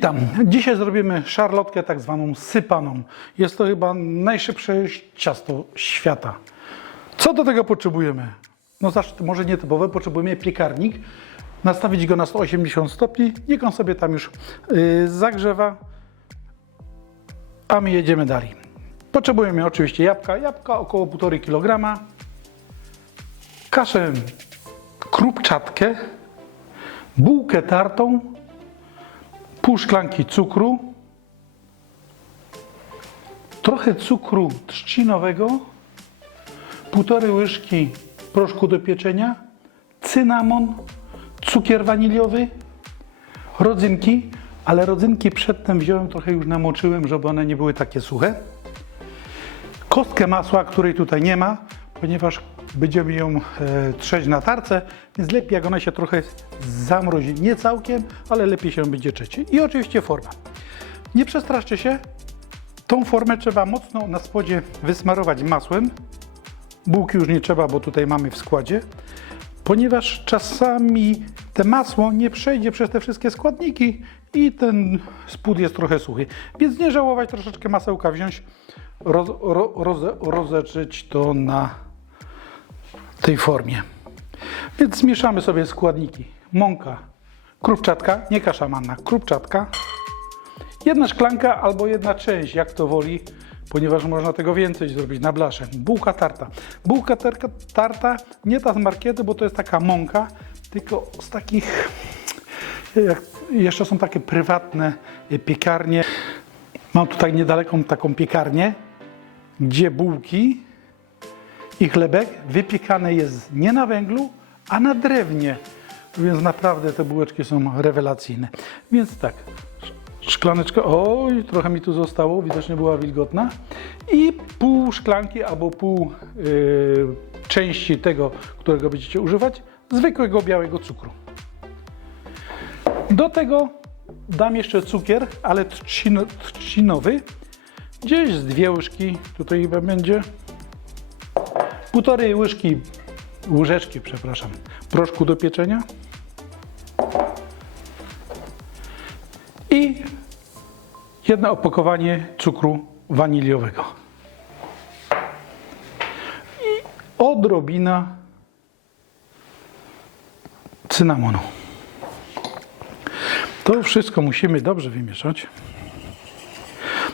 Witam. Dzisiaj zrobimy szarlotkę tak zwaną sypaną. Jest to chyba najszybsze ciasto świata. Co do tego potrzebujemy? No zacznę może nietypowe, potrzebujemy piekarnik, nastawić go na 180 stopni, niech on sobie tam już yy, zagrzewa, a my jedziemy dalej. Potrzebujemy oczywiście jabłka, jabłka około 1,5 kg, kaszę krupczatkę, bułkę tartą, pół szklanki cukru, trochę cukru trzcinowego, półtorej łyżki proszku do pieczenia, cynamon, cukier waniliowy, rodzynki, ale rodzynki przedtem wziąłem, trochę już namoczyłem, żeby one nie były takie suche. Kostkę masła, której tutaj nie ma, ponieważ będziemy ją e, trzeć na tarce, więc lepiej jak ona się trochę zamrozi. Nie całkiem, ale lepiej się będzie trzeć. I oczywiście forma. Nie przestraszcie się, tą formę trzeba mocno na spodzie wysmarować masłem. Bułki już nie trzeba, bo tutaj mamy w składzie. Ponieważ czasami te masło nie przejdzie przez te wszystkie składniki i ten spód jest trochę suchy. Więc nie żałować troszeczkę masełka wziąć, roz, ro, roze, rozetrzeć to na tej formie. Więc zmieszamy sobie składniki. Mąka, krupczatka, nie kasza manna, krupczatka. Jedna szklanka albo jedna część, jak to woli, ponieważ można tego więcej zrobić na blasze. Bułka tarta. Bułka tarka, tarta, nie ta z markety, bo to jest taka mąka, tylko z takich, jak, jeszcze są takie prywatne piekarnie. Mam tutaj niedaleką taką piekarnię, gdzie bułki i chlebek wypiekane jest nie na węglu, a na drewnie. Więc naprawdę te bułeczki są rewelacyjne. Więc tak, szklaneczka, oj, trochę mi tu zostało, widocznie była wilgotna. I pół szklanki albo pół yy, części tego, którego będziecie używać, zwykłego białego cukru. Do tego dam jeszcze cukier, ale trzcino, trzcinowy. Gdzieś z dwie łyżki, tutaj chyba będzie półtorej łyżki, łyżeczki, przepraszam, proszku do pieczenia i jedno opakowanie cukru waniliowego i odrobina cynamonu. To wszystko musimy dobrze wymieszać.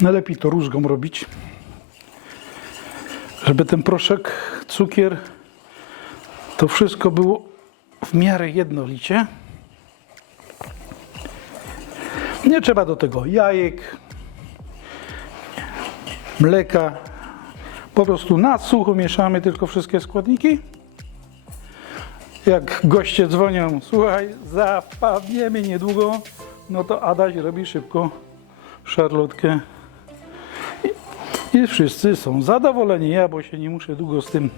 Najlepiej to różgą robić żeby ten proszek, cukier, to wszystko było w miarę jednolicie. Nie trzeba do tego jajek, mleka. Po prostu na sucho mieszamy tylko wszystkie składniki. Jak goście dzwonią, słuchaj, zapadniemy niedługo, no to Adaś robi szybko szarlotkę i wszyscy są zadowoleni. Ja, bo się nie muszę długo z tym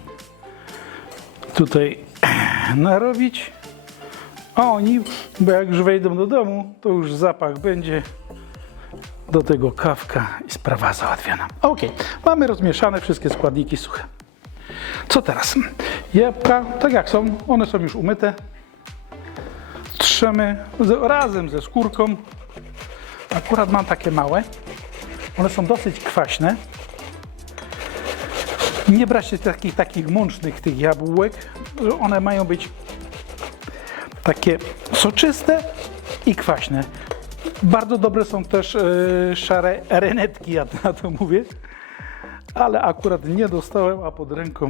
tutaj narobić. A oni, bo jak już wejdą do domu, to już zapach będzie. Do tego kawka i sprawa załatwiona. Ok, mamy rozmieszane wszystkie składniki suche. Co teraz? Jabłka, tak jak są, one są już umyte. Trzemy razem ze skórką. Akurat mam takie małe. One są dosyć kwaśne. Nie brać takich, takich mącznych tych jabłek. One mają być takie soczyste i kwaśne. Bardzo dobre są też e, szare renetki, ja na to mówię. Ale akurat nie dostałem, a pod ręką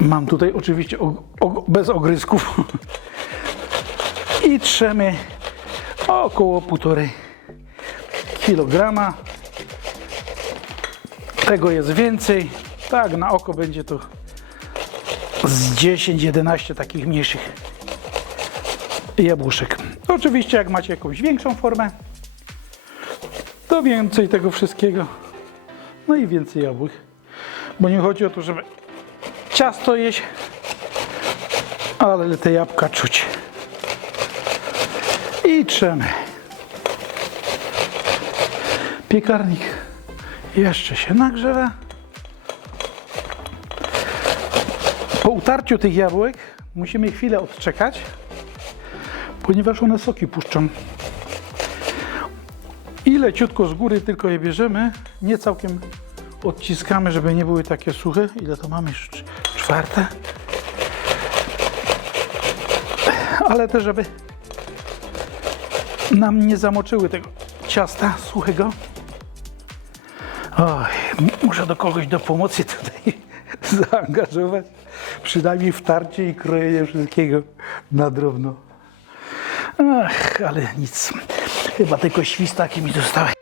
mam tutaj oczywiście bez ogrysków. I trzemy około półtorej kilograma. Tego jest więcej. Tak, na oko będzie to z 10-11 takich mniejszych jabłuszek. Oczywiście, jak macie jakąś większą formę, to więcej tego wszystkiego. No i więcej jabłek. Bo nie chodzi o to, żeby ciasto jeść, ale te jabłka czuć. I trzemy. Piekarnik jeszcze się nagrzewa. Po utarciu tych jabłek musimy chwilę odczekać, ponieważ one soki puszczą. I leciutko z góry tylko je bierzemy, nie całkiem odciskamy, żeby nie były takie suche. Ile to mamy? Już cz- czwarte. Ale też, żeby nam nie zamoczyły tego ciasta suchego. Oj, muszę do kogoś do pomocy tutaj zaangażować. Przynajmniej w tarcie i krojenie wszystkiego na drobno. Ach, ale nic. Chyba tylko świstaki mi zostały.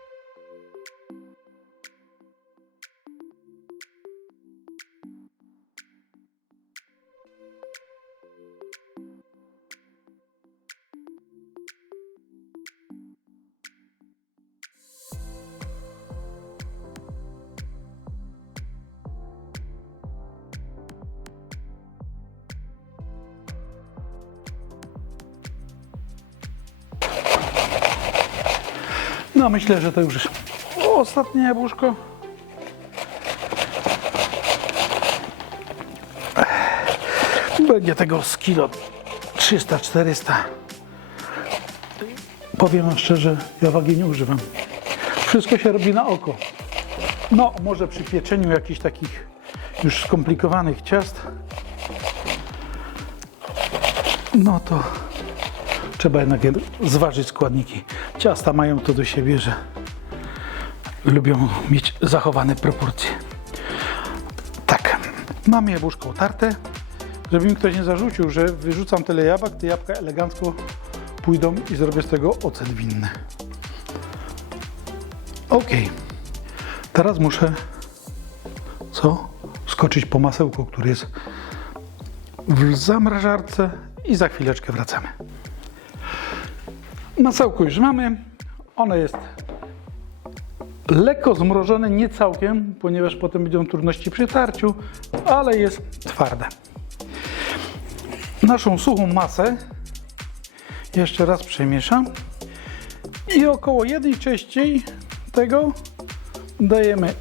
No myślę, że to już ostatnie jabłuszko. Będzie tego z kilo 300-400. Powiem wam szczerze, ja wagi nie używam. Wszystko się robi na oko. No, może przy pieczeniu jakichś takich już skomplikowanych ciast, no to trzeba jednak zważyć składniki. Ciasta mają to do siebie, że lubią mieć zachowane proporcje. Tak, mam jabłuszko tarte, żeby mi ktoś nie zarzucił, że wyrzucam tyle jabłek, te jabłka elegancko pójdą i zrobię z tego ocet winny. Ok, teraz muszę co? Skoczyć po masełko, które jest w zamrażarce i za chwileczkę wracamy. Masełko już mamy. Ono jest lekko zmrożone, nie całkiem, ponieważ potem będą trudności przy tarciu, ale jest twarde. Naszą suchą masę jeszcze raz przemieszam i około jednej części tego dajemy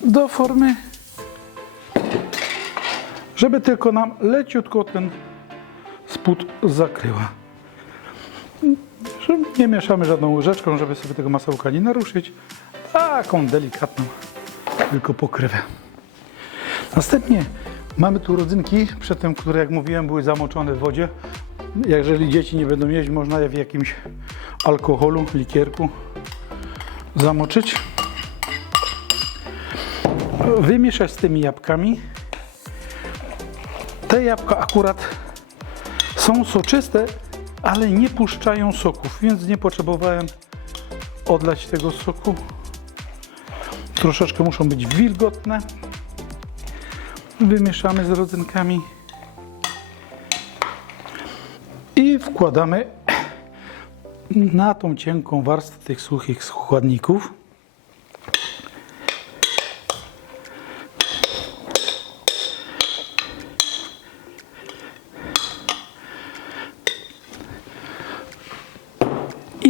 do formy, żeby tylko nam leciutko ten spód zakryła. Że Nie mieszamy żadną łyżeczką, żeby sobie tego masełka nie naruszyć. Taką delikatną tylko pokrywę. Następnie mamy tu rodzynki, przedtem, które jak mówiłem były zamoczone w wodzie. Jeżeli dzieci nie będą jeść, można je w jakimś alkoholu, likierku zamoczyć. Wymieszać z tymi jabłkami. Te jabłka akurat są soczyste, ale nie puszczają soków, więc nie potrzebowałem odlać tego soku. Troszeczkę muszą być wilgotne. Wymieszamy z rodzynkami i wkładamy na tą cienką warstwę tych suchych składników.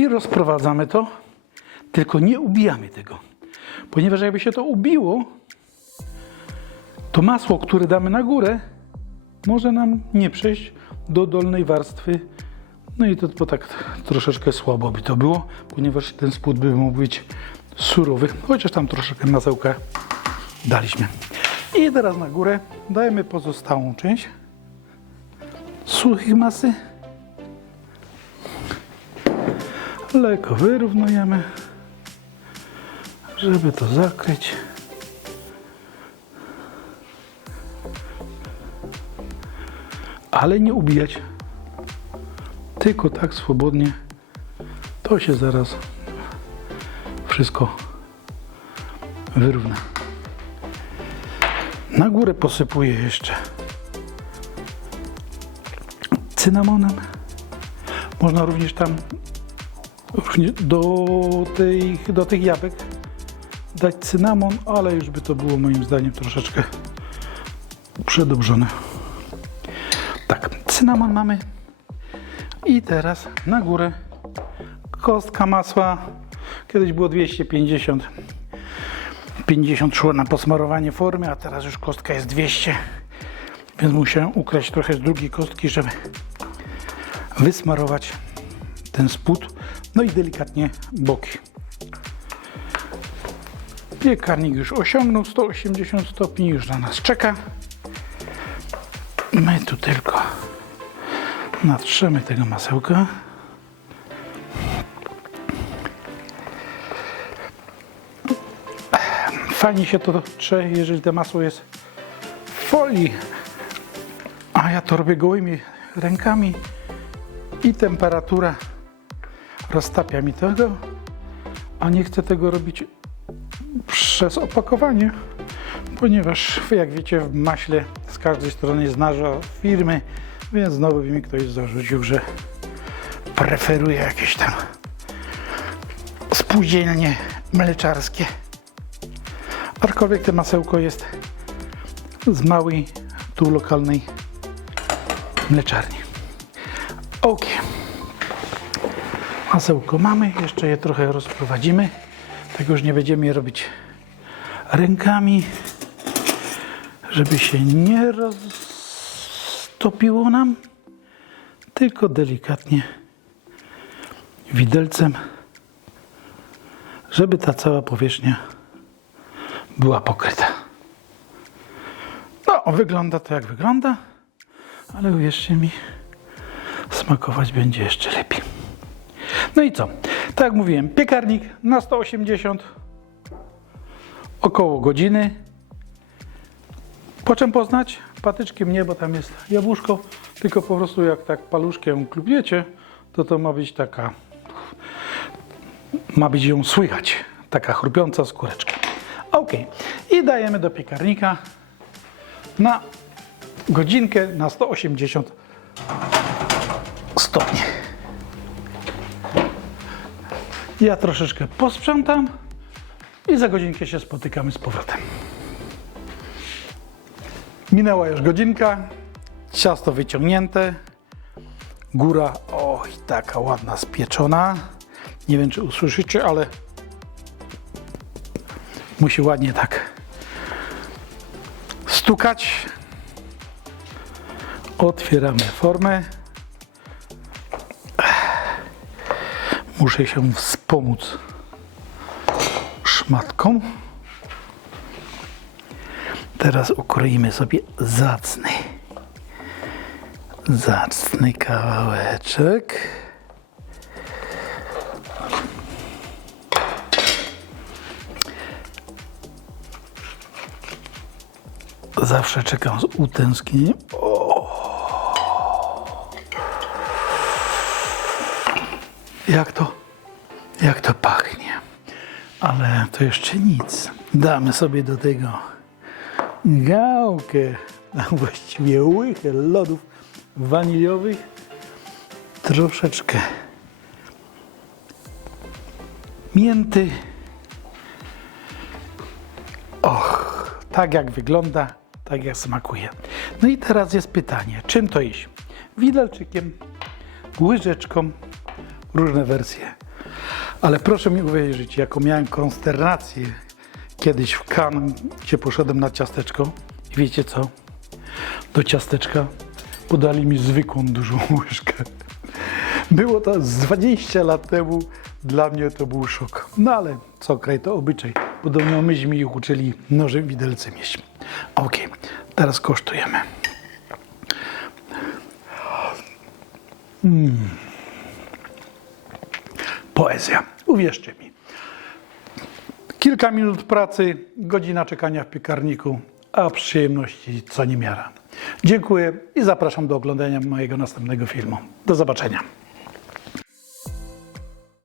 I rozprowadzamy to, tylko nie ubijamy tego. Ponieważ jakby się to ubiło, to masło, które damy na górę, może nam nie przejść do dolnej warstwy. No i to bo tak troszeczkę słabo by to było, ponieważ ten spód by mógł być surowy, chociaż tam troszeczkę masełka daliśmy. I teraz na górę dajemy pozostałą część suchej masy. Lekko wyrównujemy, żeby to zakryć. Ale nie ubijać, tylko tak swobodnie. To się zaraz wszystko wyrówna. Na górę posypuję jeszcze cynamonem. Można również tam Do, tej, do tych jabłek dać cynamon, ale już by to było moim zdaniem troszeczkę przedobrzone. Tak, cynamon mamy. I teraz na górę kostka masła. Kiedyś było 250. 50 szło na posmarowanie formy, a teraz już kostka jest 200. Więc musiałem ukraść trochę z drugiej kostki, żeby wysmarować ten spód. No i delikatnie boki. Piekarnik już osiągnął 180 stopni, już na nas czeka. My tu tylko natrzemy tego masełka. Fajnie się to trze, jeżeli to masło jest w folii. A ja to robię gołymi rękami i temperatura roztapia mi tego, a nie chcę tego robić przez opakowanie, ponieważ jak wiecie w maśle z każdej strony jest firmy, więc znowu by mi ktoś zarzucił, że preferuje jakieś tam spółdzielnie mleczarskie. Aczkolwiek to masełko jest z małej, tu lokalnej mleczarni. Ok. Masełko mamy, jeszcze je trochę rozprowadzimy. Tego już nie będziemy je robić rękami, żeby się nie roztopiło nam, tylko delikatnie widelcem, żeby ta cała powierzchnia była pokryta. No, wygląda to jak wygląda, ale uwierzcie mi, smakować będzie jeszcze lepiej. No i co? Tak jak mówiłem, piekarnik na 180 około godziny. Po czym poznać? Patyczkiem nie, bo tam jest jabłuszko, tylko po prostu jak tak paluszkiem klubniecie, to to ma być taka, ma być ją słychać, taka chrupiąca skóreczka. Ok, i dajemy do piekarnika na godzinkę na 180 stopni. Ja troszeczkę posprzątam i za godzinkę się spotykamy z powrotem. Minęła już godzinka, ciasto wyciągnięte, góra, oj, taka ładna spieczona. Nie wiem, czy usłyszycie, ale musi ładnie tak stukać. Otwieramy formę. Muszę się wspomóc szmatką. Teraz ukroimy sobie zacny, zacny kawałeczek. Zawsze czekam z utęsknieniem. Jak to, jak to pachnie. Ale to jeszcze nic. Damy sobie do tego gałkę, a właściwie łychę lodów waniliowych. Troszeczkę mięty. Och, tak jak wygląda, tak jak smakuje. No i teraz jest pytanie, czym to iść? Widelczykiem, łyżeczką, różne wersje. Ale proszę mi uwierzyć, jaką miałem konsternację kiedyś w Cannes, gdzie poszedłem na ciasteczko. I wiecie co? Do ciasteczka podali mi zwykłą dużą łyżkę. Było to z 20 lat temu. Dla mnie to był szok. No ale co kraj to obyczaj. Podobno myśmy ich uczyli nożem widelcem jeść. Ok, teraz kosztujemy. Poezja. Uwierzcie mi. Kilka minut pracy, godzina czekania w piekarniku, a przyjemności co niemiara. Dziękuję i zapraszam do oglądania mojego następnego filmu. Do zobaczenia.